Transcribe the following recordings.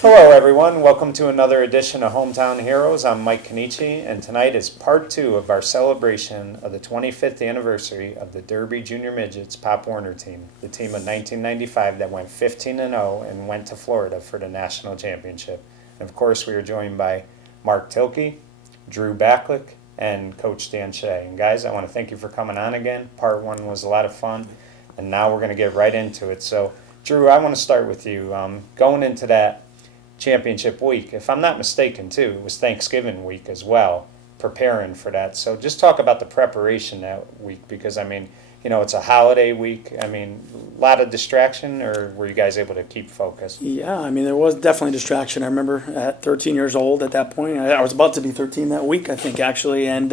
Hello, everyone. Welcome to another edition of Hometown Heroes. I'm Mike Kenichi, and tonight is part 2 of our celebration of the 25th anniversary of the Derby Junior Midgets Pop Warner team, the team of 1995 that went 15-0 and went to Florida for the national championship. And of course, we are joined by Mark Tilke, Drew Backlick, and Coach Dan Shea. And guys, I want to thank you for coming on again. Part 1 was a lot of fun, and now we're going to get right into it. So, Drew, I want to start with you. Going into that championship week, if I'm not mistaken too, it was Thanksgiving week as well, preparing for that. So just talk about the preparation that week, because I mean, it's a holiday week. I mean, a lot of distraction, or were you guys able to keep focused? Yeah, I mean, there was definitely distraction. I remember at 13 years old at that point, I was about to be 13 that week, I think, actually, and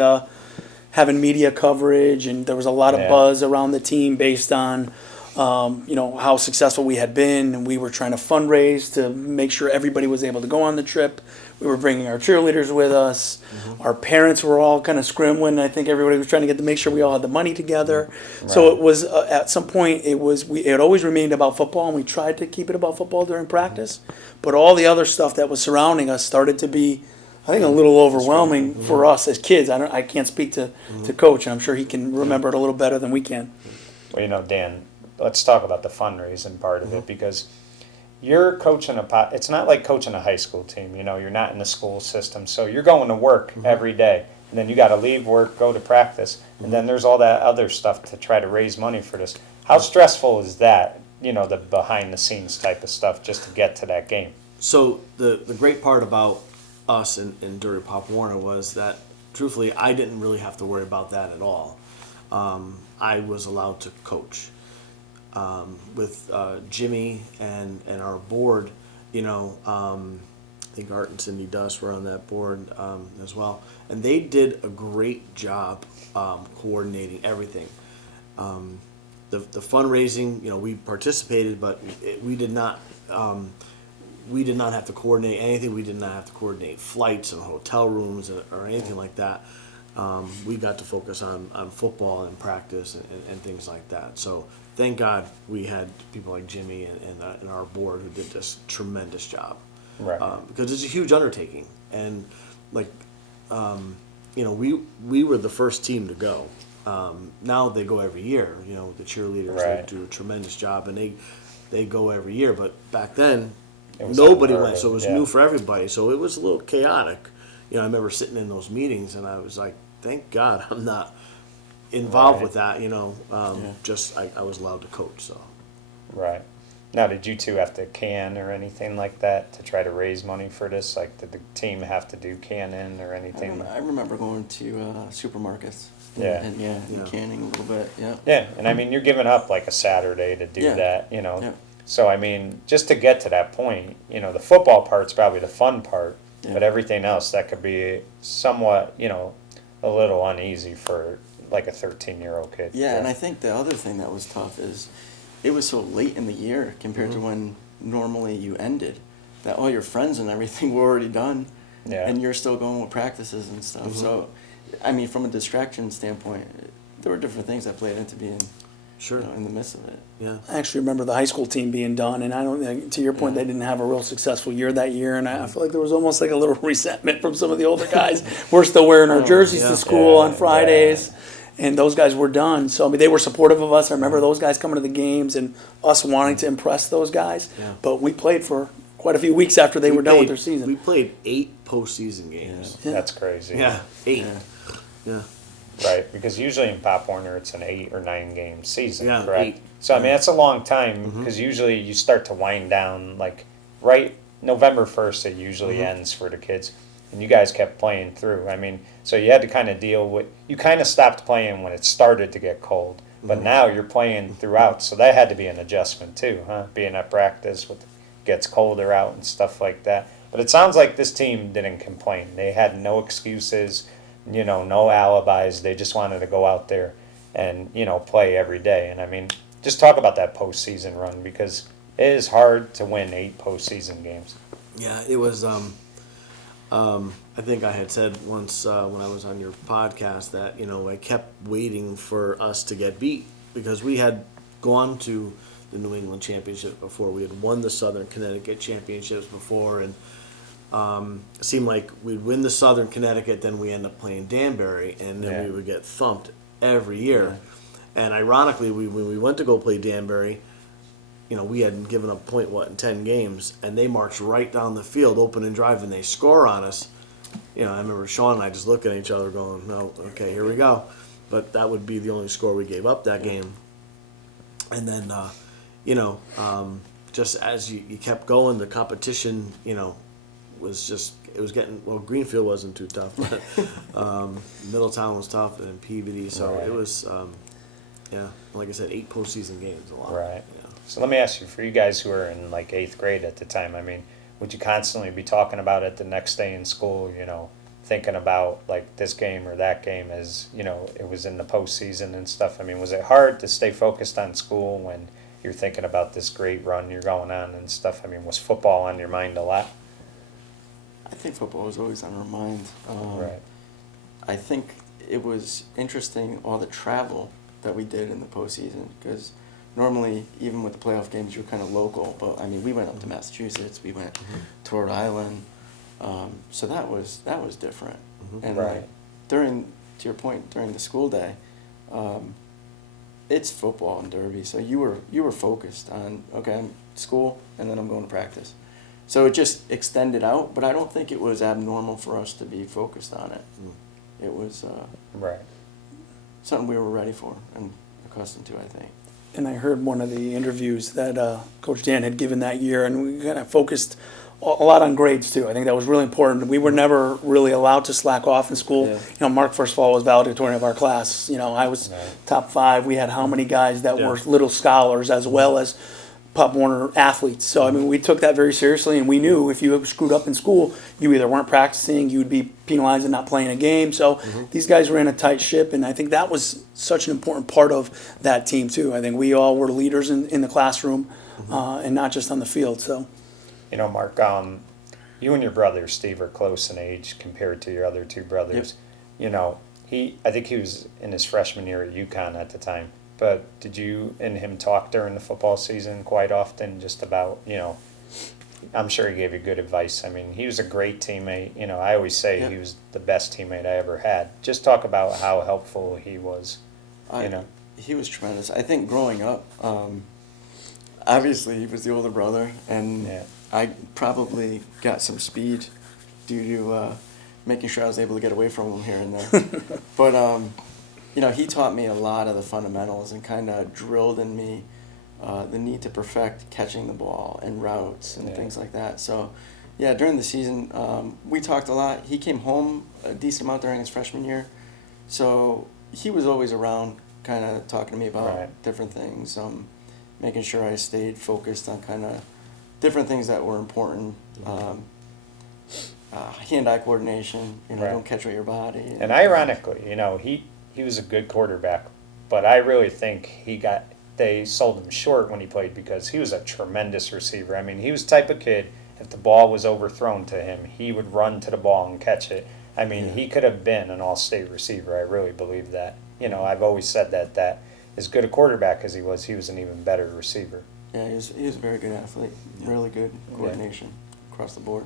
having media coverage, and there was a lot of buzz around the team based on how successful we had been, and we were trying to fundraise to make sure everybody was able to go on the trip. We were bringing our cheerleaders with us. Mm-hmm. Our parents were all kind of scrambling. I think everybody was trying to make sure we all had the money together. Right. So it was at some point it always remained about football, and we tried to keep it about football during practice. Mm-hmm. But all the other stuff that was surrounding us started to be, I think, a little overwhelming for us as kids. I can't speak to Coach, and I'm sure he can remember it a little better than we can. Well, Dan, let's talk about the fundraising part of it, because you're coaching it's not like coaching a high school team. You're not in the school system, so you're going to work every day, and then you got to leave work, go to practice, and then there's all that other stuff to try to raise money for this. How stressful is that? The behind the scenes type of stuff just to get to that game. So the great part about us in Derby Pop Warner was that, truthfully, I didn't really have to worry about that at all. I was allowed to coach. With Jimmy and our board, I think Art and Cindy Duss were on that board as well, and they did a great job coordinating everything. The fundraising, we participated, but we did not have to coordinate anything. We did not have to coordinate flights and hotel rooms or anything like that. We got to focus on football and practice and things like that. So thank God we had people like Jimmy and our board who did this tremendous job. Right. Because it's a huge undertaking. And we were the first team to go. Now they go every year. The cheerleaders they do a tremendous job, and they go every year. But back then, nobody went, so it was new for everybody. So it was a little chaotic. I remember sitting in those meetings, and I was like, thank God I'm not involved with that. Just I was allowed to coach. So. Right. Now, did you two have to can or anything like that to try to raise money for this? Like, did the team have to do canning or anything? I remember going to supermarkets. Yeah. And canning a little bit. Yeah. Yeah, and I mean, you're giving up like a Saturday to do that. Yeah. So I mean, just to get to that point, the football part's probably the fun part. Yeah. But everything else, that could be somewhat, a little uneasy for like a 13-year-old kid. Yeah, and I think the other thing that was tough is it was so late in the year compared to when normally you ended, that all your friends and everything were already done, and you're still going with practices and stuff. Mm-hmm. So, I mean, from a distraction standpoint, there were different things that played into being in the midst of it. Yeah. I actually remember the high school team being done, and I don't think, to your point, they didn't have a real successful year that year, and I feel like there was almost like a little resentment from some of the older guys. We're still wearing our jerseys to school on Fridays, and those guys were done. So, I mean, they were supportive of us. I remember those guys coming to the games and us wanting to impress those guys, but we played for quite a few weeks after they were done with their season. We played 8 postseason games. Yeah. That's crazy. Yeah, 8. Yeah. Right, because usually in Pop Warner it's an 8 or 9 game season, correct? 8. So I mean that's a long time, because usually you start to wind down like right November 1st. It usually ends for the kids, and you guys kept playing through. I mean, so you had to kind of deal with. You kind of stopped playing when it started to get cold, but now you're playing throughout. So that had to be an adjustment too, huh? Being at practice with gets colder out and stuff like that. But it sounds like this team didn't complain. They had no excuses. No alibis. They just wanted to go out there and, play every day. And, I mean, just talk about that postseason run, because it is hard to win 8 postseason games. Yeah, it was I think I had said once when I was on your podcast that, I kept waiting for us to get beat, because we had gone to the New England Championships before. We had won the Southern Connecticut Championships before, and it seemed like we'd win the Southern Connecticut, then we end up playing Danbury, and then we would get thumped every year. And ironically, when we went to go play Danbury, we hadn't given up a point, in 10 games, and they marched right down the field, open and drive, and they score on us. I remember Sean and I just looking at each other going, no, okay, here we go. But that would be the only score we gave up that game. And then, just as you kept going, the competition, was just, it was getting, Greenfield wasn't too tough, but Middletown was tough, and Peabody, so it was, like I said, 8 postseason games, a lot. Right. So let me ask you, for you guys who were in like 8th grade at the time, I mean, would you constantly be talking about it the next day in school, thinking about like this game or that game as, it was in the postseason and stuff? I mean, was it hard to stay focused on school when you're thinking about this great run you're going on and stuff? I mean, was football on your mind a lot? I think football was always on our mind. Right. I think it was interesting, all the travel that we did in the postseason, because normally, even with the playoff games, you're kind of local. But I mean, we went up to Massachusetts, we went to Rhode Island, so that was different. And Right. to your point, during the school day, it's football in Derby, so you were focused on, okay, I'm school, and then I'm going to practice. So it just extended out, but I don't think it was abnormal for us to be focused on it. It was Right. something we were ready for and accustomed to, I think. And I heard one of the interviews that Coach Dan had given that year, and we kind of focused a lot on grades too. I think that was really important. We were never really allowed to slack off in school. Yeah. Mark, first of all, was valedictorian of our class. I was top 5. We had how many guys that were little scholars as well as Pop Warner athletes. So, I mean, we took that very seriously, and we knew if you screwed up in school, you either weren't practicing, you would be penalized and not playing a game. So these guys ran a tight ship, and I think that was such an important part of that team, too. I think we all were leaders in the classroom and not just on the field. So, Mark, you and your brother, Steve, are close in age compared to your other 2 brothers. Yep. I think he was in his freshman year at UConn at the time. But did you and him talk during the football season quite often just about, I'm sure he gave you good advice. I mean, he was a great teammate. I always say he was the best teammate I ever had. Just talk about how helpful he was, He was tremendous. I think growing up, obviously he was the older brother, and I probably got some speed due to making sure I was able to get away from him here and there. But, he taught me a lot of the fundamentals and kind of drilled in me the need to perfect catching the ball and routes and things like that. So, during the season, we talked a lot. He came home a decent amount during his freshman year. So he was always around kind of talking to me about different things, making sure I stayed focused on kind of different things that were important. Hand-eye coordination, don't catch with your body. And ironically, he was a good quarterback, but I really think they sold him short when he played because he was a tremendous receiver. I mean, he was the type of kid, if the ball was overthrown to him, he would run to the ball and catch it. I mean, he could have been an all-state receiver. I really believe that. I've always said that as good a quarterback as he was an even better receiver. Yeah, he was a very good athlete. Really good coordination across the board.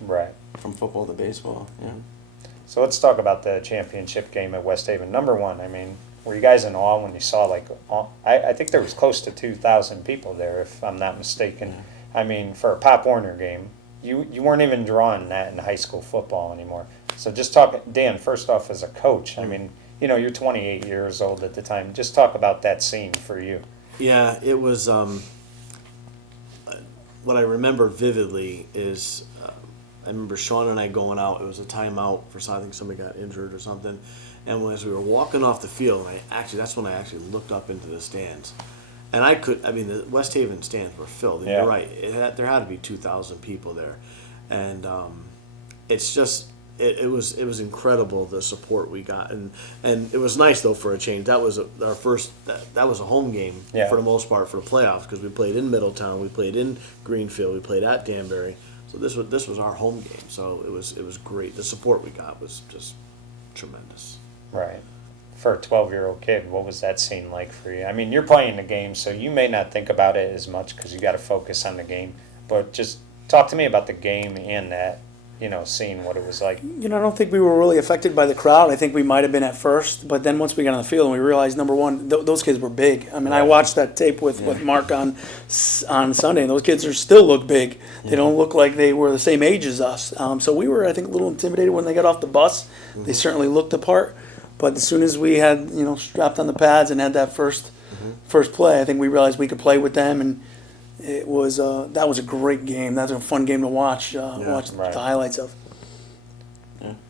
Right. From football to baseball, So let's talk about the championship game at West Haven. Number 1, I mean, were you guys in awe when you saw, I think there was close to 2,000 people there, if I'm not mistaken. Yeah. I mean, for a Pop Warner game, you weren't even drawing that in high school football anymore. So just talk, Dan, first off, as a coach, I mean, you're 28 years old at the time. Just talk about that scene for you. Yeah, it was, what I remember vividly is, I remember Sean and I going out. It was a timeout for something. I think somebody got injured or something. And as we were walking off the field, that's when I actually looked up into the stands. And the West Haven stands were filled. And you're right. There had to be 2,000 people there. And it's just, it was incredible, the support we got. And it was nice, though, for a change. That was our first, that was a home game for the most part for the playoffs, because we played in Middletown, we played in Greenfield, we played at Danbury. So this was our home game, so it was great. The support we got was just tremendous. Right. for a 12-year-old kid, what was that scene like for you? I mean, you're playing the game, so you may not think about it as much because you got to focus on the game. But just talk to me about the game and that, seeing what it was like. I don't think we were really affected by the crowd. I think we might have been at first, but then once we got on the field and we realized, number one, those kids were big. I mean, I watched that tape with Mark on Sunday, and those kids still look big. They don't look like they were the same age as us. So we were, I think, a little intimidated when they got off the bus. They certainly looked the part, but as soon as we had, strapped on the pads and had that first play, I think we realized we could play with them, and it was that was a great game. That was a fun game to watch. Watch the highlights of.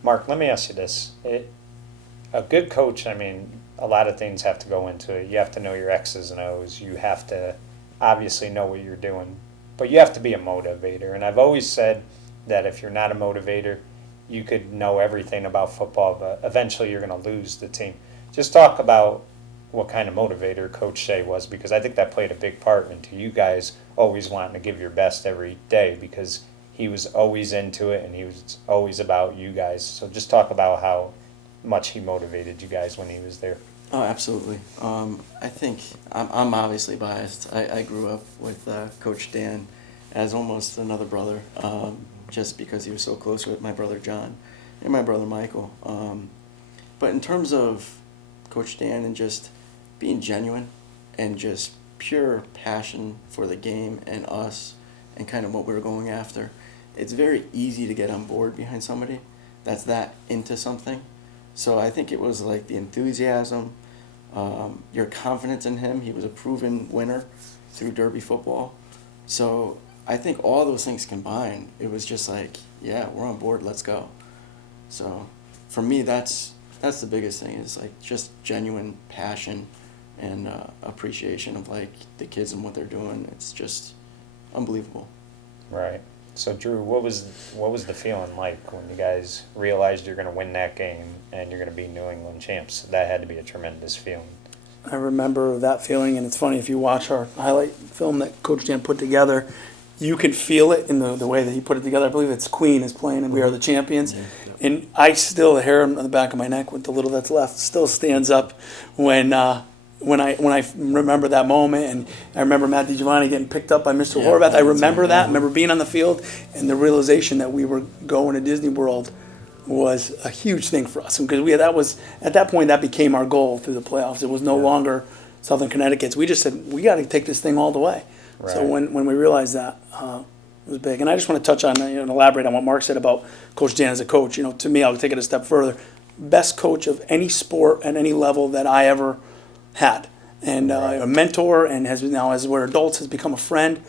Mark, let me ask you this: a good coach, I mean, a lot of things have to go into it. You have to know your X's and O's. You have to obviously know what you're doing, but you have to be a motivator. And I've always said that if you're not a motivator, you could know everything about football, but eventually you're going to lose the team. Just talk about what kind of motivator Coach Shea was, because I think that played a big part into you guys always wanting to give your best every day, because he was always into it and he was always about you guys. So just talk about how much he motivated you guys when he was there. Oh, absolutely. I think I'm obviously biased. I grew up with Coach Dan as almost another brother, just because he was so close with my brother John and my brother Michael. But in terms of Coach Dan and just being genuine and just pure passion for the game and us and kind of what we were going after, it's very easy to get on board behind somebody that's that into something. So I think it was like the enthusiasm, your confidence in him. He was a proven winner through Derby football. So I think all those things combined, it was just like, yeah, we're on board, let's go. So for me, that's the biggest thing, is like just genuine passion and appreciation of like the kids and what they're doing. It's just unbelievable. Right. So Drew, what was the feeling like when you guys realized you're going to win that game and you're going to be New England champs? That had to be a tremendous feeling. I remember that feeling, and it's funny, if you watch our highlight film that Coach Dan put together, you can feel it in the way that he put it together. I believe it's Queen is playing and We Are the Champions. Yeah. And I still, the hair on the back of my neck with the little that's left still stands up when I remember that moment. And I remember Matt DiGiovanni getting picked up by Mr. Horvath. I remember that. I remember being on the field, and the realization that we were going to Disney World was a huge thing for us. Because at that point, that became our goal through the playoffs. It was no longer Southern Connecticut's. We just said, we got to take this thing all the way. Right. So when we realized that, it was big. And I just want to touch on, and elaborate on what Mark said about Coach Dan as a coach. To me, I'll take it a step further. Best coach of any sport at any level that I ever had. And a mentor, and has now, as we're adults, has become a friend.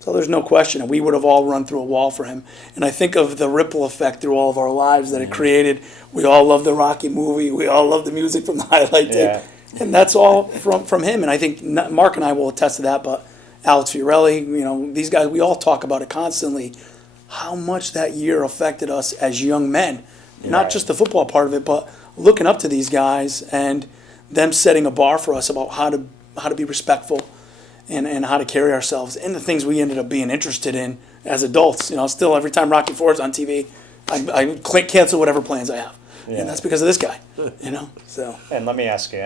So there's no question. And we would have all run through a wall for him. And I think of the ripple effect through all of our lives that it created. We all love the Rocky movie. We all love the music from the highlight tape. And that's all from him. And I think Mark and I will attest to that, but Alex Fiorelli, these guys, we all talk about it constantly, how much that year affected us as young men. Not just the football part of it, but looking up to these guys and them setting a bar for us about how to be respectful and how to carry ourselves, and the things we ended up being interested in as adults. Still every time Rocky IV is on TV, I cancel whatever plans I have. Yeah. And that's because of this guy, So. And let me ask you,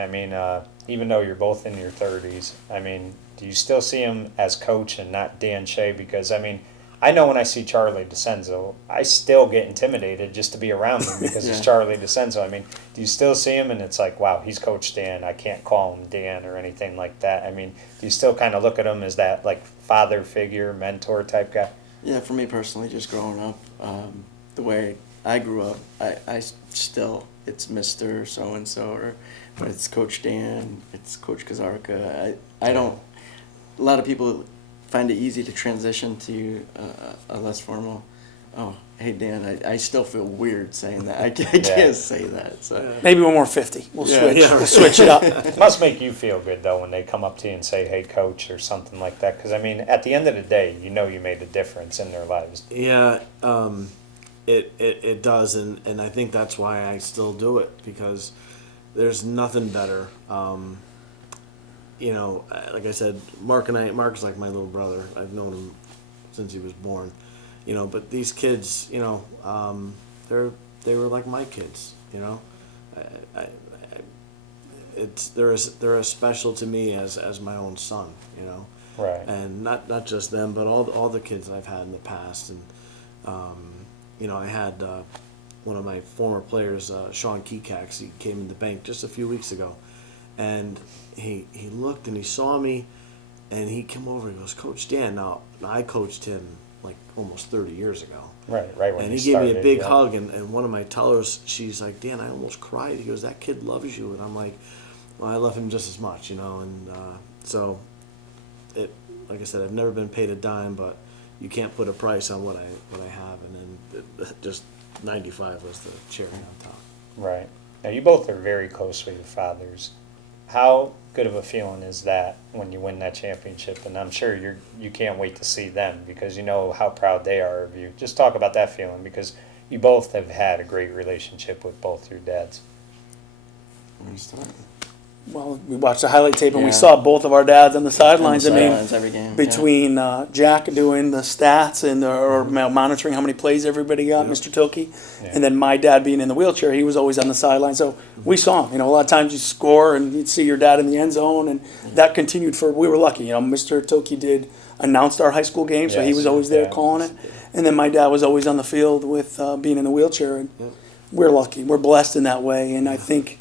even though you're both in your 30s, do you still see him as coach and not Dan Shea? Because, I know when I see Charlie DeCenzo, I still get intimidated just to be around him because it's Charlie DeCenzo. Do you still see him and it's like, wow, he's Coach Dan, I can't call him Dan or anything like that? Do you still kind of look at him as that, like, father figure, mentor type guy? Yeah, for me personally, just growing up, the way I grew up, I still, it's Mr. So-and-so, or it's Coach Dan, it's Coach Kazarka. I don't, a lot of people find it easy to transition to a less formal, oh, hey Dan, I still feel weird saying that. I can't say that. So maybe when we're 50, we'll switch. We'll switch it up. It must make you feel good, though, when they come up to you and say, hey, coach, or something like that. Because, at the end of the day, you made a difference in their lives. Yeah, it does, and I think that's why I still do it, because there's nothing better. Like I said, Mark is like my little brother. I've known him since he was born. But these kids, they were like my kids. they're as special to me as my own son, you know. Right. And not just them, but all the kids that I've had in the past. And you know, I had one of my former players, Sean Kekax. He came in the bank just a few weeks ago, and he looked and he saw me, and he came over. He goes, "Coach Dan." Now I coached him like almost 30 years ago. Right when And you he gave me a started, big yeah. hug, and one of my tellers, she's like, "Dan, I almost cried." He goes, "That kid loves you," and I'm like, "Well, I love him just as much, you know." And so, like I said, I've never been paid a dime, but you can't put a price on what I have, and then just 95 was the cherry on top. Right. Now, you both are very close with your fathers. How good of a feeling is that when you win that championship? And I'm sure you can't wait to see them because you know how proud they are of you. Just talk about that feeling because you both have had a great relationship with both your dads. Where do you start? Well, we watched the highlight tape and we Yeah. saw both of our dads on the sidelines. On the I mean, sidelines every game, between Jack doing the stats and or monitoring how many plays everybody got, Yep. Mr. Tilkey, Yeah. and then my dad being in the wheelchair, he was always on the sideline. So we saw him. You know, a lot of times you score and you'd see your dad in the end zone, and that continued for. We were lucky. You know, Mr. Tilkey did announced our high school game, so he Yes, was always there yeah. calling it. And then my dad was always on the field with being in the wheelchair, and Yep. we're lucky. We're blessed in that way, and I think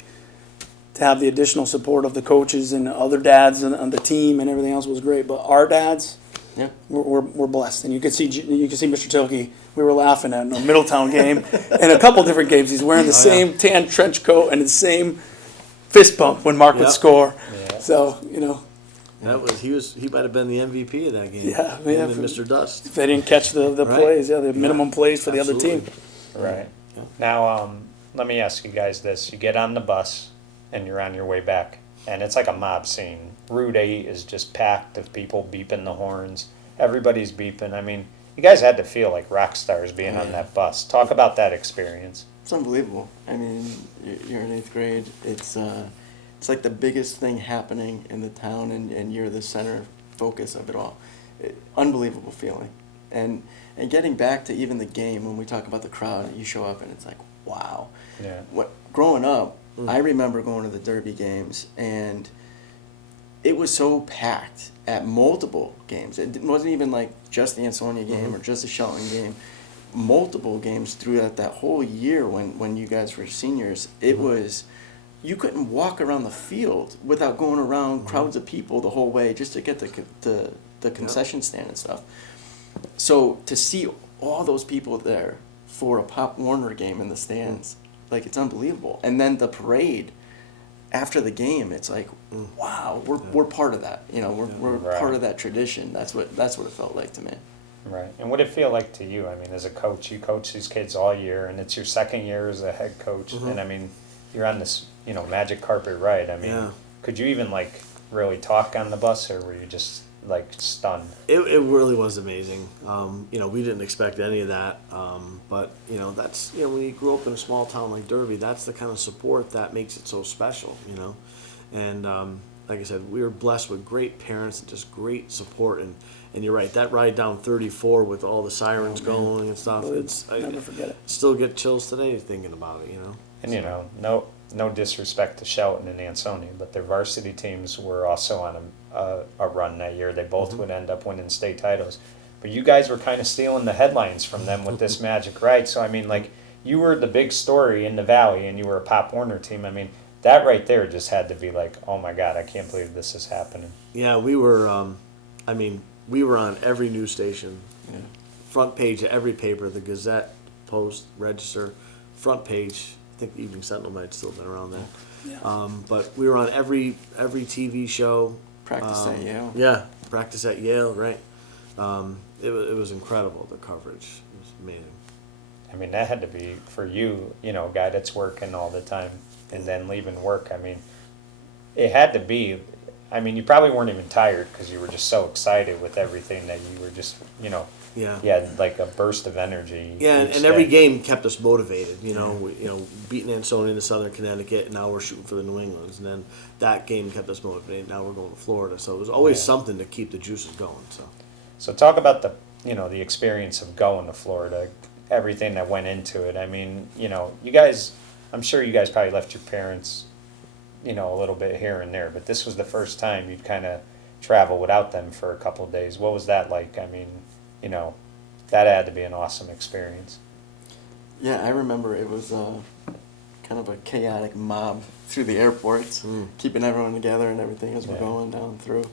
to have the additional support of the coaches and other dads and the team and everything else was great. But our dads, Yeah. we're blessed, and you can see Mr. Tilkey. We were laughing at a Middletown game and a couple different games. He's wearing the same tan trench coat and the same fist bump when Mark would Yep. score. Yeah. So you know, He might have been the MVP of that game. Yeah, Him yeah. and Mr. Dust. if they didn't catch the Right. plays, the minimum plays for the other Absolutely. team. Right. Now, let me ask you guys this. You get on the bus and you're on your way back, and it's like a mob scene. Route 8 is just packed of people beeping the horns. Everybody's beeping. I mean, you guys had to feel like rock stars being on that bus. Talk about that experience. It's unbelievable. I mean, you're in 8th grade. It's like the biggest thing happening in the town, and you're the center focus of it all. Unbelievable feeling. And getting back to even the game, when we talk about the crowd, you show up and it's like, wow. Yeah. Growing up, I remember going to the Derby games, and it was so packed at multiple games. It wasn't even like just the Ansonia game or just the Shelton game. Multiple games throughout that whole year when you guys were seniors. It was, you couldn't walk around the field without going around crowds of people the whole way just to get the concession stand and stuff. So to see all those people there for a Pop Warner game in the stands, like, it's unbelievable. And then the parade after the game, it's like, wow, we're part of that. You know, we're Right. part of that tradition. That's what it felt like to me. Right. And what did it feel like to you? I mean, as a coach, you coach these kids all year, and it's your second year as a head coach. And I mean, you're on this, magic carpet ride. I mean, Yeah. could you even like really talk on the bus, or were you just like stunned? It really was amazing. We didn't expect any of that. But that's, when you grow up in a small town like Derby, that's the kind of support that makes it so special, And like I said, we were blessed with great parents and just great support. And you're right, that ride down 34 with all the sirens going and stuff, Never forget it. still get chills today thinking about it, And no disrespect to Shelton and Ansonia, but their varsity teams were also on a run that year. They both would end up winning state titles. But you guys were kind of stealing the headlines from them with this magic ride. So, I mean, like, you were the big story in the Valley, and you were a Pop Warner team. I mean, that right there just had to be like, oh my God, I can't believe this is happening. Yeah, we were, we were on every news station, Yeah. front page of every paper, the Gazette, Post, Register, front page. I think the Evening Sentinel might have still been around then. Yeah. But we were on every TV show. Practice at Yale. Yeah, practice at Yale, right. It was incredible, the coverage. It was amazing. I mean, that had to be for you, a guy that's working all the time and then leaving work. I mean, it had to be. I mean, you probably weren't even tired because you were just so excited with everything that you were just, Yeah. you had like a burst of energy. Yeah, each and every day. game kept us motivated. Beating Ansonia in Southern Connecticut, and now we're shooting for the New Englands, and then that game kept us motivated. Now we're going to Florida, so it was always something to keep the juices going. So talk about the experience of going to Florida, everything that went into it. I mean, you guys, I'm sure you guys probably left your parents, you know, a little bit here and there. But this was the first time you'd kind of travel without them for a couple of days. What was that like? I mean, you know, that had to be an awesome experience. Yeah, I remember it was kind of a chaotic mob through the airports, keeping everyone together and everything as we're going down through.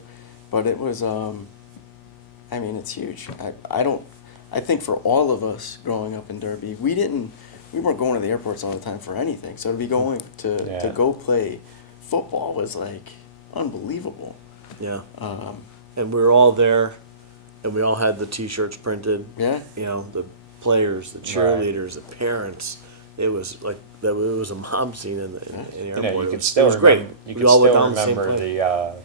But it was, I mean, it's huge. I think for all of us growing up in Derby, we weren't going to the airports all the time for anything. So to be going to go play football was like unbelievable. Yeah. And we were all there, and we all had the T-shirts printed. Yeah. You know, the players, the cheerleaders, the parents. It was like it was a mob scene in the airport. You know, you it could was, still it was great. remember, you we could all went still down the same remember plane.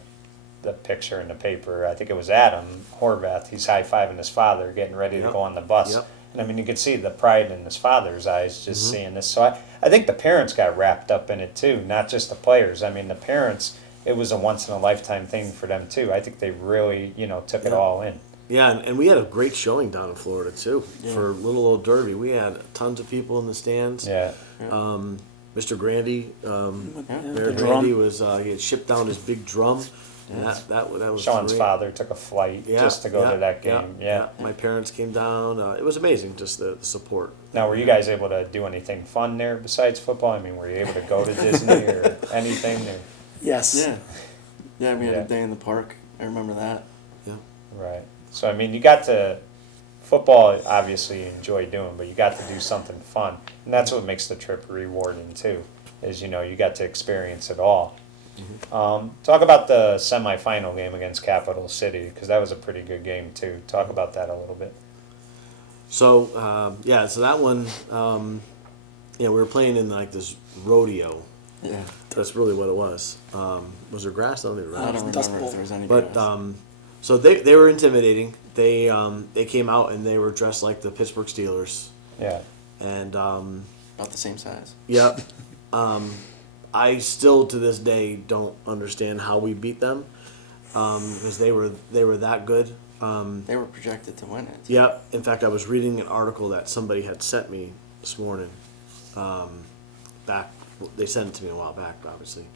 the picture in the paper. I think it was Adam Horvath. He's high-fiving his father, getting ready to go on the bus. Yep. And I mean, you could see the pride in his father's eyes just seeing this. So I think the parents got wrapped up in it too, not just the players. I mean, the parents, it was a once-in-a-lifetime thing for them too. I think they really, you know, took it all in. Yeah, and we had a great showing down in Florida too for little old Derby. We had tons of people in the stands. Yeah. Mr. Grandy, Mayor drum. Grandy was he had shipped down his big drum. And that was Sean's great. father took a flight just to go to that game. Yeah. My parents came down. It was amazing, just the support. Now, were you guys able to do anything fun there besides football? I mean, were you able to go to Disney or anything? Or? Yes. Yeah. Yeah, we had a day in the park. I remember that. Yeah. Right. So, I mean, you got to, football obviously you enjoy doing, but you got to do something fun. And that's what makes the trip rewarding too, is, you know, you got to experience it all. Talk about the semifinal game against Capital City, because that was a pretty good game too. Talk about that a little bit. So so that one, we were playing in like this rodeo. Yeah. That's really what it was. Was there grass? I don't even I remember. don't remember if there was any But grass. so they were intimidating. They came out and they were dressed like the Pittsburgh Steelers. Yeah. And About the same size. Yep. I still to this day don't understand how we beat them, because they were that good. They were projected to win it. Yep. In fact, I was reading an article that somebody had sent me this morning. They sent it to me a while back, obviously,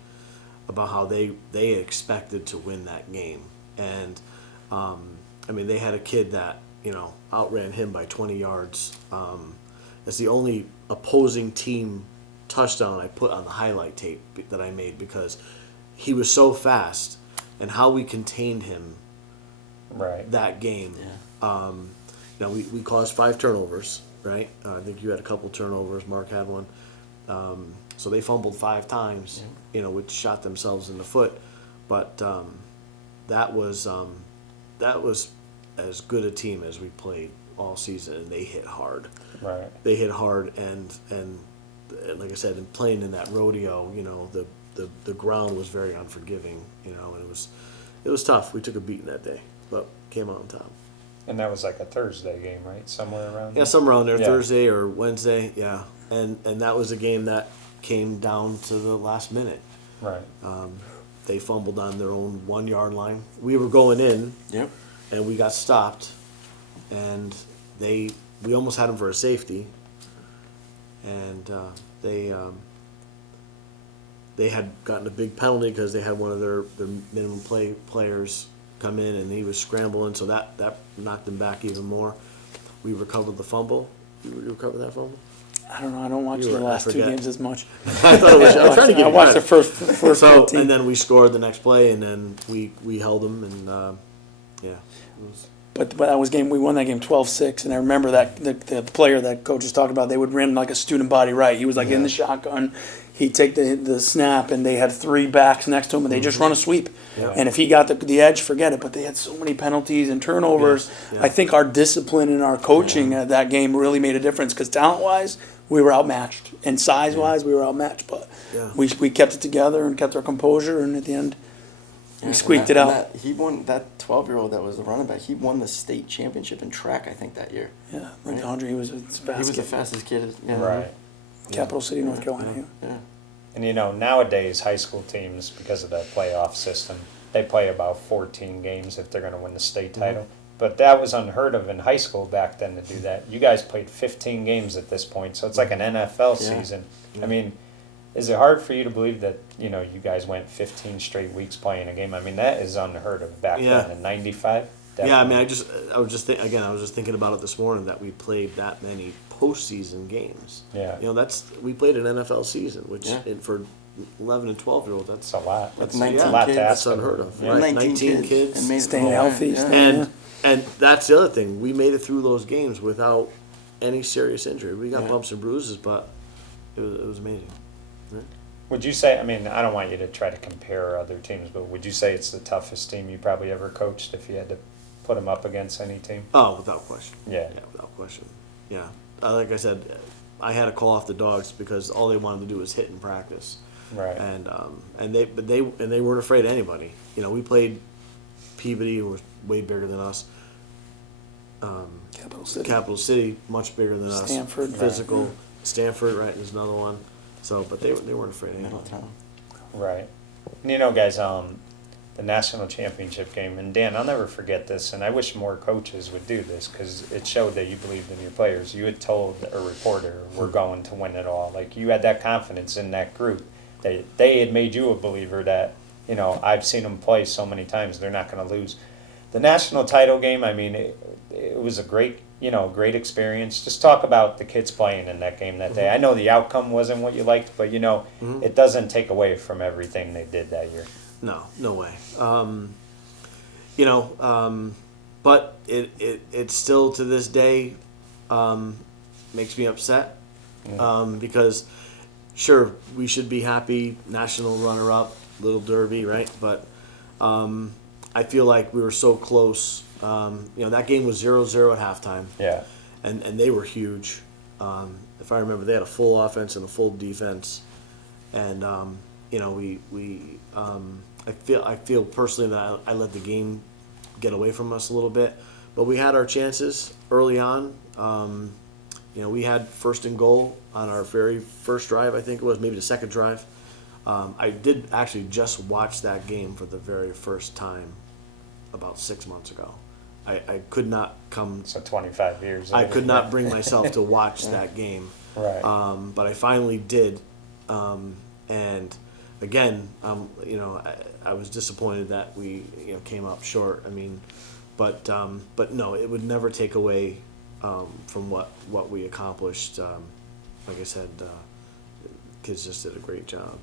about how they expected to win that game, and I mean they had a kid that outran him by 20 yards. It's the only opposing team touchdown I put on the highlight tape that I made, because he was so fast, and how we contained him that game. Yeah. We caused 5 turnovers, right? I think you had a couple turnovers. Mark had one. So they fumbled 5 times, which shot themselves in the foot. But that was as good a team as we played all season, and they hit hard. Right. They hit hard, and like I said, in playing in that rodeo, the ground was very unforgiving, and it was tough. We took a beating that day, but came out on top. And that was like a Thursday game, right? Somewhere around there? Yeah, somewhere around there, Yeah. Thursday or Wednesday, yeah. And that was a game that came down to the last minute. Right. They fumbled on their own 1-yard line. We were going in, Yep. and we got stopped, and we almost had them for a safety, and they had gotten a big penalty because they had one of their minimum players come in, and he was scrambling, so that knocked them back even more. We recovered the fumble. You recovered that fumble? I don't know. I don't watch the last 2 games as much. I thought it was. I was trying to get I watched the credit. first So 15. and then we scored the next play, and then we held them, and yeah. It was, But that was game. We won that game 12-6, and I remember that the player that coach was talking about. They would run like a student body right. He was like in the shotgun. He'd take the snap, and they had 3 backs next to him, and they just run a sweep. Yeah. And if he got the edge, forget it. But they had so many penalties and turnovers. Yeah. I think our discipline and our coaching at that game really made a difference, because talent-wise, we were outmatched, and size-wise, we were outmatched. But we kept it together and kept our composure, and at the end, we squeaked it out. He won, that 12-year-old that was the running back, he won the state championship in track, I think, that year. Yeah, like Andre, he was fast. He was the fastest kid. Right. Capital City, North Carolina. Yeah. And nowadays high school teams, because of the playoff system, they play about 14 games if they're going to win the state title. But that was unheard of in high school back then to do that. You guys played 15 games at this point, so it's like an NFL season. I mean, Is it hard for you to believe that, you guys went 15 straight weeks playing a game? I mean, that is unheard of back then in 95. Yeah, I mean, I was just thinking about it this morning that we played that many postseason games. Yeah. We played an NFL season, which for 11 and 12-year-olds, It's a lot. Like That's 19 a lot kids. to ask that's of unheard them. of. Yeah. Right? 19 kids. and made it Staying all. healthy, Yeah. staying- And that's the other thing. We made it through those games without any serious injury. We got Yeah. bumps and bruises, but it was amazing. Would you say, I mean, I don't want you to try to compare other teams, but would you say it's the toughest team you probably ever coached if you had to put them up against any team? Oh, without question. Yeah. Yeah, without question. Yeah. Like I said, I had to call off the dogs because all they wanted to do was hit in practice. Right. And they weren't afraid of anybody. We played Peabody, who was way bigger than us. Capital City, much bigger than us. Stanford. Physical. Stanford, right? There's another one. So, but they weren't afraid of anybody. Middletown. Right. And guys, the national championship game, and Dan, I'll never forget this, and I wish more coaches would do this because it showed that you believed in your players. You had told a reporter, we're going to win it all. Like, you had that confidence in that group. They had made you a believer that, I've seen them play so many times, they're not going to lose. The national title game, I mean, it was a great experience. Just talk about the kids playing in that game that day. I know the outcome wasn't what you liked, but, it doesn't take away from everything they did that year. No way. But it still to this day makes me upset because sure we should be happy, national runner-up, little derby, right? But I feel like we were so close. That game was 0-0 at halftime. Yeah. And they were huge. If I remember, they had a full offense and a full defense, and I feel personally that I let the game get away from us a little bit, but we had our chances early on. We had first and goal on our very first drive. I think it was maybe the second drive. I did actually just watch that game for the very first time about 6 months ago. I could not come. So 25 years. I could not bring myself to watch that game. Right. But I finally did, and again, I was disappointed that we came up short. I mean, but no, it would never take away from what we accomplished. Like I said, kids just did a great job.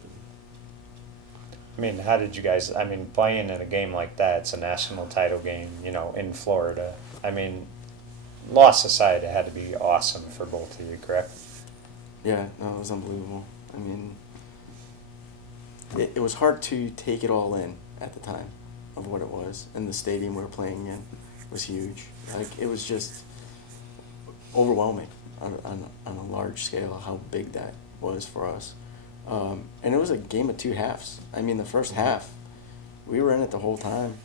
I mean, how did you guys, playing in a game like that, it's a national title game, in Florida. I mean, loss aside, it had to be awesome for both of you, correct? Yeah, no, it was unbelievable. I mean, it was hard to take it all in at the time of what it was. And the stadium we were playing in was huge. Like, it was just overwhelming on a large scale how big that was for us. And it was a game of two halves. I mean, the first half, we were in it the whole time.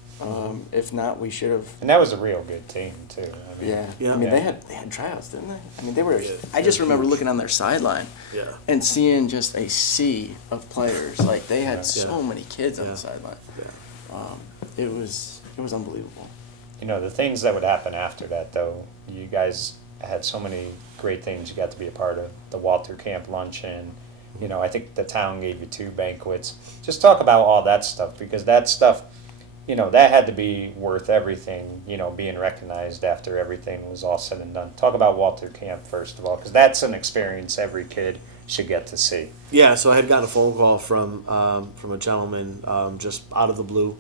If not, we should have. And that was a real good team too. Yeah. Yeah. I mean, Yeah. they had tryouts, didn't they? I mean, they were. Yeah, I just they're remember huge. looking on their sideline Yeah. and seeing just a sea of players. Like, they had Yeah. so many kids on Yeah. the sideline. Yeah. It was unbelievable. The things that would happen after that, though, you guys had so many great things you got to be a part of. The Walter Camp luncheon. I think the town gave you 2 banquets. Just talk about all that stuff, because that stuff, that had to be worth everything, being recognized after everything was all said and done. Talk about Walter Camp, first of all, because that's an experience every kid should get to see. Yeah, so I had gotten a phone call from a gentleman just out of the blue,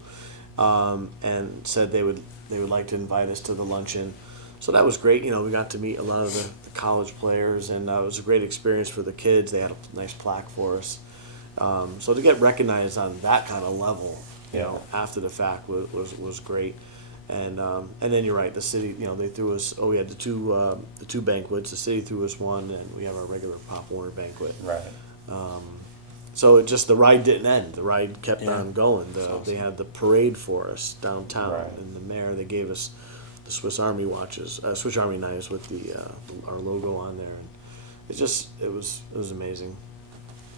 and said they would like to invite us to the luncheon. So that was great. We got to meet a lot of the college players, and it was a great experience for the kids. They had a nice plaque for us. So to get recognized on that kind of level, after the fact was great. And then you're right. The city, they threw us. Oh, we had the two banquets. The city threw us one, and we have our regular Pop Warner banquet. Right. So the ride didn't end. The ride kept Yeah. on going. Awesome. They had the parade for us downtown, Right. and the mayor, they gave us the Swiss Army watches, Swiss Army knives with our logo on there, and it was amazing.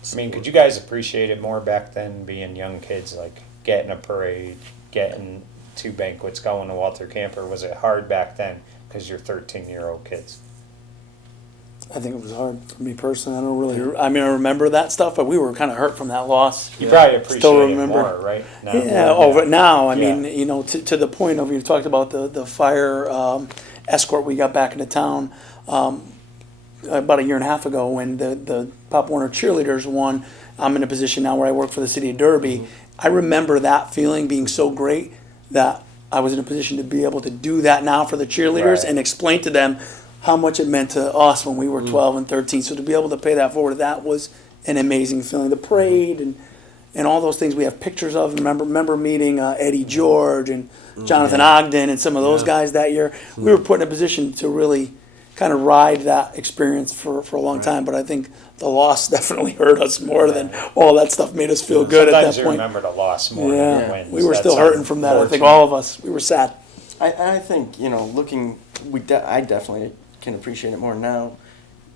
Could you guys appreciate it more back then, being young kids, like getting a parade, getting 2 banquets, going to Walter Camp, or was it hard back then because you're 13-year-old kids? I think it was hard for me personally. I don't really. I mean, I remember that stuff, but we were kind of hurt from that loss. You probably appreciate Still it remember. more, right? Now. Yeah. Over now, I Yeah. mean, you know, to the point of you talked about the fire escort we got back into town about a year and a half ago when the Pop Warner cheerleaders won. I'm in a position now where I work for the city of Derby. I remember that feeling being so great that I was in a position to be able to do that now for the cheerleaders Right. and explain to them how much it meant to us when we were 12 and 13. So to be able to pay that forward, that was an amazing feeling. The parade and all those things we have pictures of. Remember meeting Eddie George and Jonathan Ogden and some of those guys that year. We were put in a position to really kind of ride that experience for a long time. But I think the loss definitely hurt us more than all that stuff made us feel good Sometimes at that you point. remember the loss more than the Yeah, wins. we were That's still hurting from that. I think unfortunate. all of us, we were sad. I think, you know, looking, I definitely can appreciate it more now,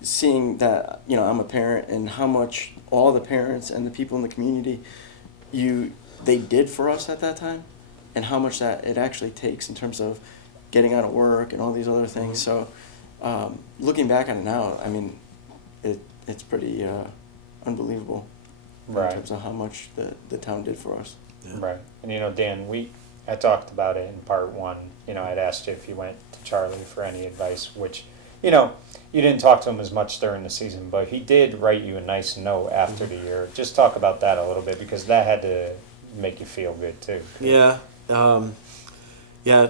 seeing that, you know, I'm a parent and how much all the parents and the people in the community, they did for us at that time, and how much that it actually takes in terms of getting out of work and all these other things. So, looking back on it now, I mean, it's pretty unbelievable Right. in terms of how much the town did for us. Right. And you know, Dan, I talked about it in part one. You know, I'd asked you if you went to Charlie for any advice, which, you know, you didn't talk to him as much during the season, but he did write you a nice note after the year. Just talk about that a little bit, because that had to make you feel good too. Yeah.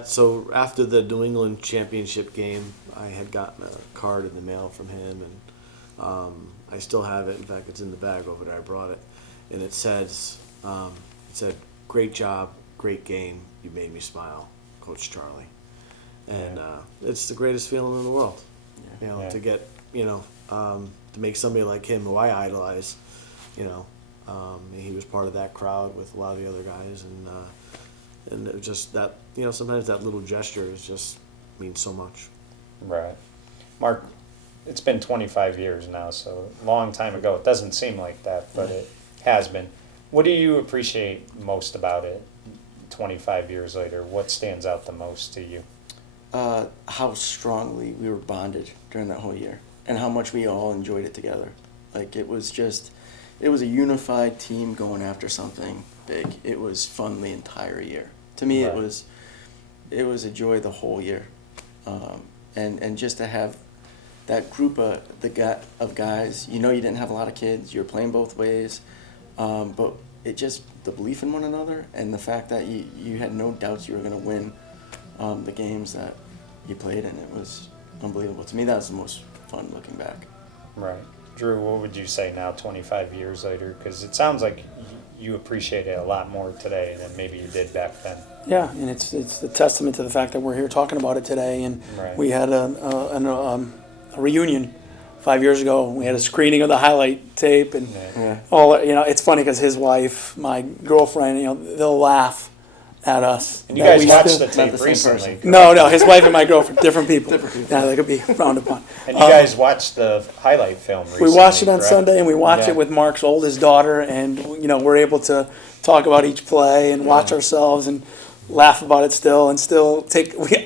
So after the New England championship game, I had gotten a card in the mail from him, and I still have it. In fact, it's in the bag over there. I brought it, and it says, "Great job, great game. You made me smile, Coach Charlie." And it's the greatest feeling in the world. You know, Yeah. to get, you know, to make somebody like him, who I idolize, you know, he was part of that crowd with a lot of the other guys, and it was just that, you know, sometimes that little gesture just means so much. Right. Mark, it's been 25 years now, so a long time ago. It doesn't seem like that, but it has been. What do you appreciate most about it 25 years later? What stands out the most to you? How strongly we were bonded during that whole year, and how much we all enjoyed it together. Like, it was a unified team going after something big. It was fun the entire year. To me, Right. it was a joy the whole year, and just to have that group of guys. You know, you didn't have a lot of kids. You were playing both ways, but it just the belief in one another, and the fact that you had no doubts you were going to win the games that you played in. It was unbelievable. To me, that was the most fun looking back. Right. Drew, what would you say now 25 years later? Because it sounds like you appreciate it a lot more today than maybe you did back then. Yeah, and it's a testament to the fact that we're here talking about it today. And Right. we had a reunion 5 years ago. We had a screening of the highlight tape, and Yeah. all. You know, it's funny because his wife, my girlfriend, you know, they'll laugh at us. And you that guys we watched still- the Not tape the same recently. person. No, his wife and my girlfriend, different people. Yeah, they could be frowned upon. And you guys watched the highlight film recently, We watched it on correct? Sunday, and we watched Yeah. it with Mark's oldest daughter, and you know we're able to talk about each play and watch ourselves and laugh about it still, and still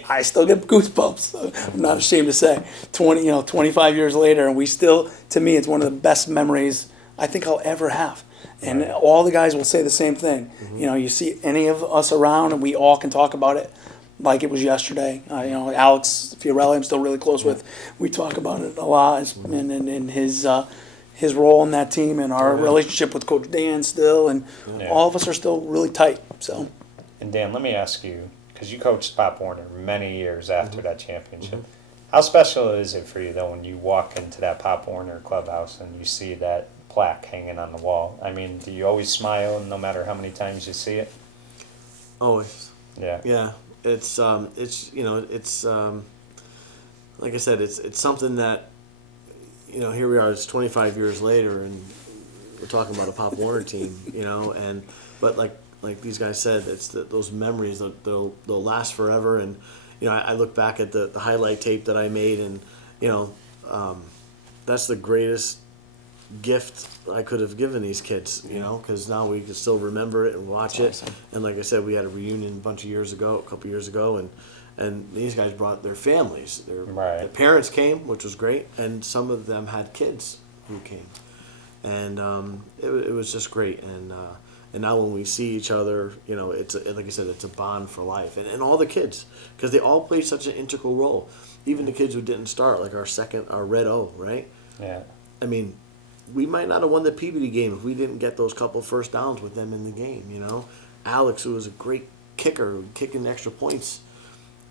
I still get goosebumps. I'm not ashamed to say, 25 years later, and we still, to me, it's one of the best memories I think I'll ever have. And Right. all the guys will say the same thing. You know, you see any of us around, and we all can talk about it like it was yesterday. You know, Alex Fiorelli, I'm still really close with. We talk about it a lot, and his role in that team, and our relationship with Coach Dan still, and Yeah. all of us are still really tight. So, And Dan, let me ask you, because you coached Pop Warner many years after that championship. How special is it for you, though, when you walk into that Pop Warner clubhouse and you see that plaque hanging on the wall? I mean, do you always smile no matter how many times you see it? Always. Yeah. Yeah, it's like I said, it's something that, you know, here we are. It's 25 years later, and we're talking about a Pop Warner team, you know, but like these guys said, it's those memories that they'll last forever. And you know, I look back at the highlight tape that I made, and you know, that's the greatest gift I could have given these kids, you know, because now we can still remember it and watch it. Awesome. And like I said, we had a reunion a couple years ago, And these guys brought their families. Right. Their parents came, which was great, and some of them had kids who came, and it was just great. And now when we see each other, it's like I said, it's a bond for life. And all the kids, because they all played such an integral role. Even the kids who didn't start, like our Red O, right? Yeah. I mean, we might not have won the Peabody game if we didn't get those couple first downs with them in the game. Alex, who was a great kicker, kicking extra points.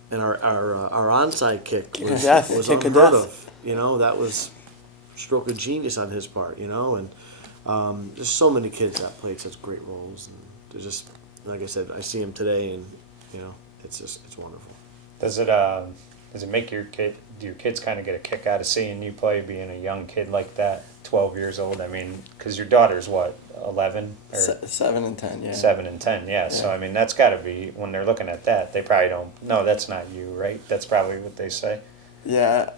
And our onside kick was unheard of. That was stroke of genius on his part. And there's so many kids that played such great roles, and they're just, like I said, I see them today, and it's wonderful. Does it make do your kids kind of get a kick out of seeing you play, being a young kid like that, 12 years old? I mean, because your daughter's what, 11? Or 7 and 10, yeah. 7 and 10, yeah. So, I mean, that's got to be, when they're looking at that, they probably don't, no, that's not you, right? That's probably what they say. Yeah.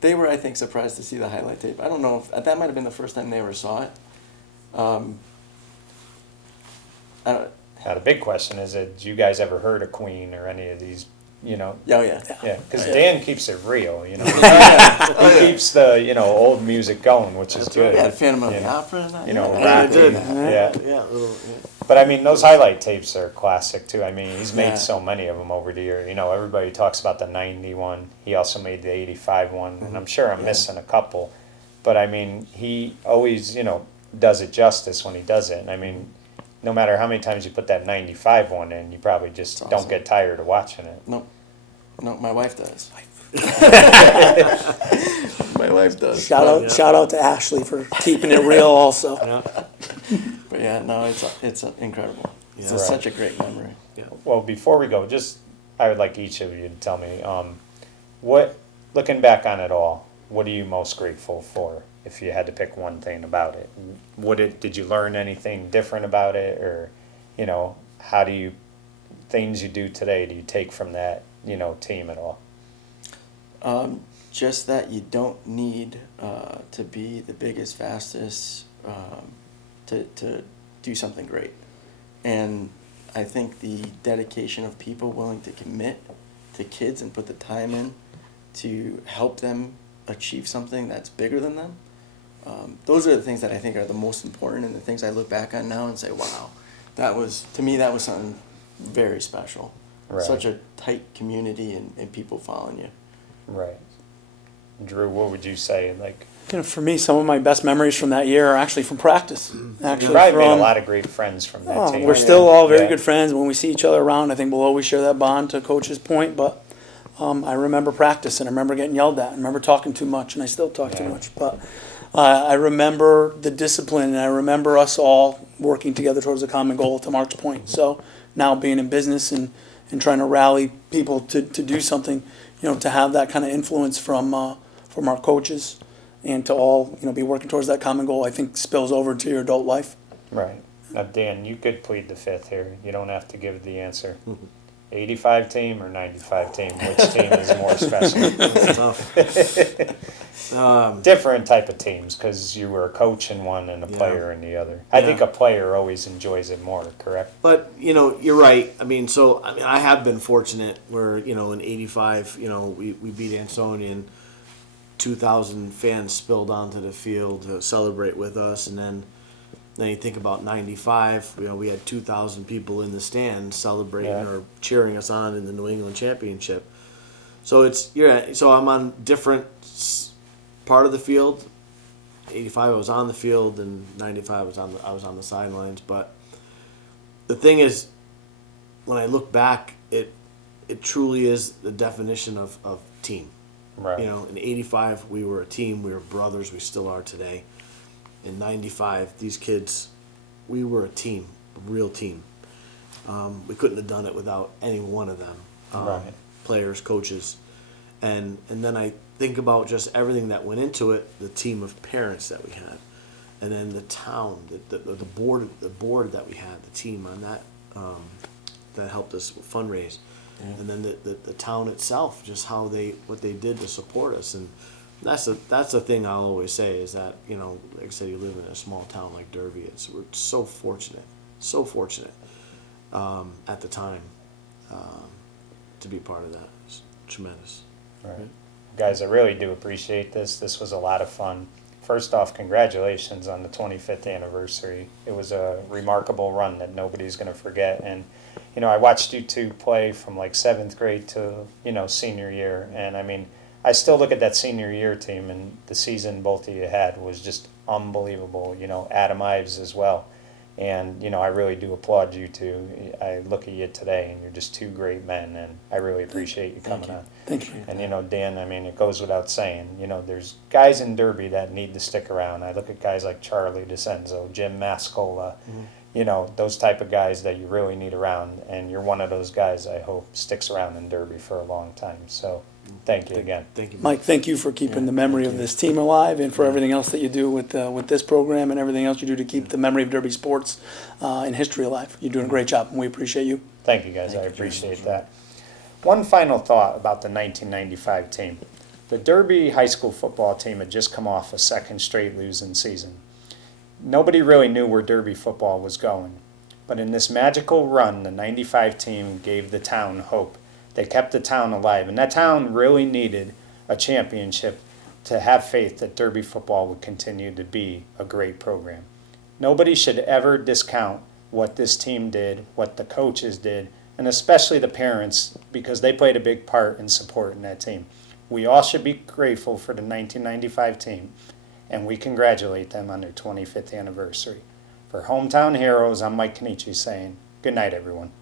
They were, I think, surprised to see the highlight tape. I don't know if that might have been the first time they ever saw it. Now, the big question is, did you guys ever heard of Queen or any of these, Oh, yeah. Yeah, because Dan keeps it real, He keeps the, old music going, which is good. Yeah, Phantom of the Opera and that. Rap. did. Yeah. Yeah. But I mean, those highlight tapes are classic too. I mean, he's made so many of them over the year. Everybody talks about the 91. He also made the 85 one, and I'm sure I'm missing a couple. But I mean, he always, does it justice when he does it. And I mean, no matter how many times you put that 95 one in, you probably just don't get tired of watching it. Nope. No, my wife does. My wife does. Shout out to Ashley for keeping it real also. But yeah, no, it's incredible. It's Yeah. such a great memory. Well, before we go, I would like each of you to tell me, looking back on it all, what are you most grateful for? If you had to pick one thing about it, did you learn anything different about it, or, how do you, things you do today, do you take from that, team at all? Just that you don't need to be the biggest, fastest to do something great. And I think the dedication of people willing to commit to kids and put the time in to help them achieve something that's bigger than them, those are the things that I think are the most important, and the things I look back on now and say, wow, to me that was something very special. Right. Such a tight community and people following you. Right. Drew, what would you say? For me, some of my best memories from that year are actually from practice. You probably made a lot of great friends from that team. We're still all very good friends. When we see each other around, I think we'll always share that bond, to Coach's point. But I remember practice, and I remember getting yelled at. I remember talking too much, and I still talk too much. But I remember the discipline, and I remember us all working together towards a common goal, to Mark's point. So now being in business and trying to rally people to do something, to have that kind of influence from our coaches, and to all be working towards that common goal, I think spills over to your adult life. Right. Now, Dan, you could plead the fifth here. You don't have to give the answer. 85 team or 95 team? Which team is more special? That's tough. Different type of teams, because you were a coach in one and a player in the other. I think a player always enjoys it more, correct? But, you're right. I have been fortunate where, in 85, we beat Ansonia, and 2,000 fans spilled onto the field to celebrate with us. And then you think about 95, we had 2,000 people in the stands celebrating or cheering us on in the New England Championship. So so I'm on different part of the field. 85 I was on the field, and 95 I was on the sidelines. But the thing is, when I look back, it truly is the definition of team. Right. In 85 we were a team, we were brothers, we still are today. In 95, these kids, we were a team, a real team. We couldn't have done it without any one of them. Players, coaches. And then I think about just everything that went into it, the team of parents that we had, and then the town, the board that we had, the team on that that helped us fundraise, and then the town itself, just what they did to support us. And that's the thing I'll always say is that, like I said, you live in a small town like Derby. We're so fortunate at the time to be part of that. It's tremendous. Right. Guys, I really do appreciate this. This was a lot of fun. First off, congratulations on the 25th anniversary. It was a remarkable run that nobody's going to forget. And, you know, I watched you two play from like 7th grade to, you know, senior year. And I mean, I still look at that senior year team, and the season both of you had was just unbelievable. You know, Adam Ives as well. And, you know, I really do applaud you two. I look at you today, and you're just two great men, and I really appreciate you coming on. Thank you. And, you know, Dan, I mean, it goes without saying, you know, there's guys in Derby that need to stick around. I look at guys like Charlie DeCenzo, Jim Mascola, you know, those type of guys that you really need around, and you're one of those guys I hope sticks around in Derby for a long time. So thank you again. Thank you, Mike, thank you for keeping the memory of this team alive, and for everything else that you do with this program and everything else you do to keep the memory of Derby sports and history alive. You're doing a great job, and we appreciate you. Thank you, guys. I appreciate that. One final thought about the 1995 team. The Derby high school football team had just come off a second straight losing season. Nobody really knew where Derby football was going. But in this magical run, the 95 team gave the town hope. They kept the town alive. And that town really needed a championship to have faith that Derby football would continue to be a great program. Nobody should ever discount what this team did, what the coaches did, and especially the parents, because they played a big part in supporting that team. We all should be grateful for the 1995 team, and we congratulate them on their 25th anniversary. For Hometown Heroes, I'm Mike Kenichi saying, good night, everyone.